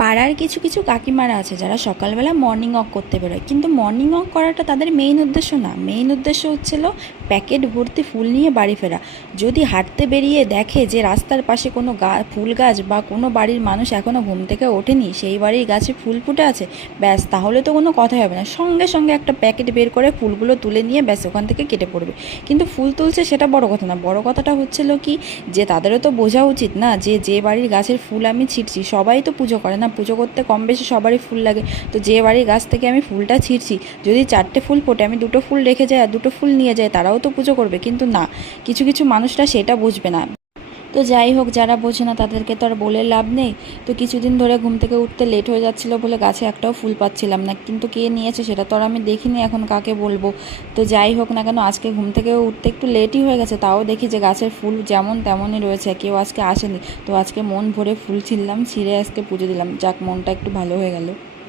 পাড়ার কিছু কিছু কাকিমারা আছে যারা সকালবেলা মর্নিং ওয়াক করতে বেরোয়, কিন্তু মর্নিং ওয়াক করাটা তাদের মেইন উদ্দেশ্য না। মেইন উদ্দেশ্য হচ্ছিল প্যাকেট ভর্তি ফুল নিয়ে বাড়ি ফেরা। যদি হাঁটতে বেরিয়ে দেখে যে রাস্তার পাশে কোনো ফুল গাছ বা কোনো বাড়ির মানুষ এখনও ঘুম থেকে ওঠেনি, সেই বাড়ির গাছে ফুল ফুটে আছে, ব্যাস তাহলে তো কোনো কথাই হবে না, সঙ্গে সঙ্গে একটা প্যাকেট বের করে ফুলগুলো তুলে নিয়ে ব্যাস ওখান থেকে কেটে পড়বে। কিন্তু ফুল তুলছে সেটা বড় কথা না, বড় কথাটা হচ্ছিল কি, যে তাদেরও তো বোঝা উচিত না যে যে বাড়ির গাছের ফুল আমি ছিঁড়ছি, সবাই তো পুজো করে না, পুজো করতে কম বেশি সবারই ফুল লাগে। তো যে বাড়ির গাছ থেকে আমি ফুলটা ছিঁড়ছি, যদি 4টে ফুল ফোটে আমি 2টো ফুল রেখে যাই আর 2টো ফুল নিয়ে যাই, তারাও তো পুজো করবে। কিন্তু না, কিছু কিছু মানুষরা সেটা বুঝবে না। তো যাই হোক, যারা বোঝে না তাদেরকে তো আর বলে লাভ নেই। তো কিছুদিন ধরে ঘুম থেকে উঠতে লেট হয়ে যাচ্ছিল বলে গাছে একটাও ফুল পাচ্ছিলাম না, কিন্তু কে নিয়েছে সেটা তো আর আমি দেখিনি, এখন কাকে বলবো। তো যাই হোক না কেন, আজকে ঘুম থেকে উঠতে একটু লেটই হয়ে গেছে, তাও দেখি যে গাছের ফুল যেমন তেমনই রয়েছে, কেউ আজকে আসেনি। তো আজকে মন ভরে ফুল ছিঁড়লাম, ছিঁড়ে আজকে পুজো দিলাম, যাক মনটা একটু ভালো হয়ে গেল।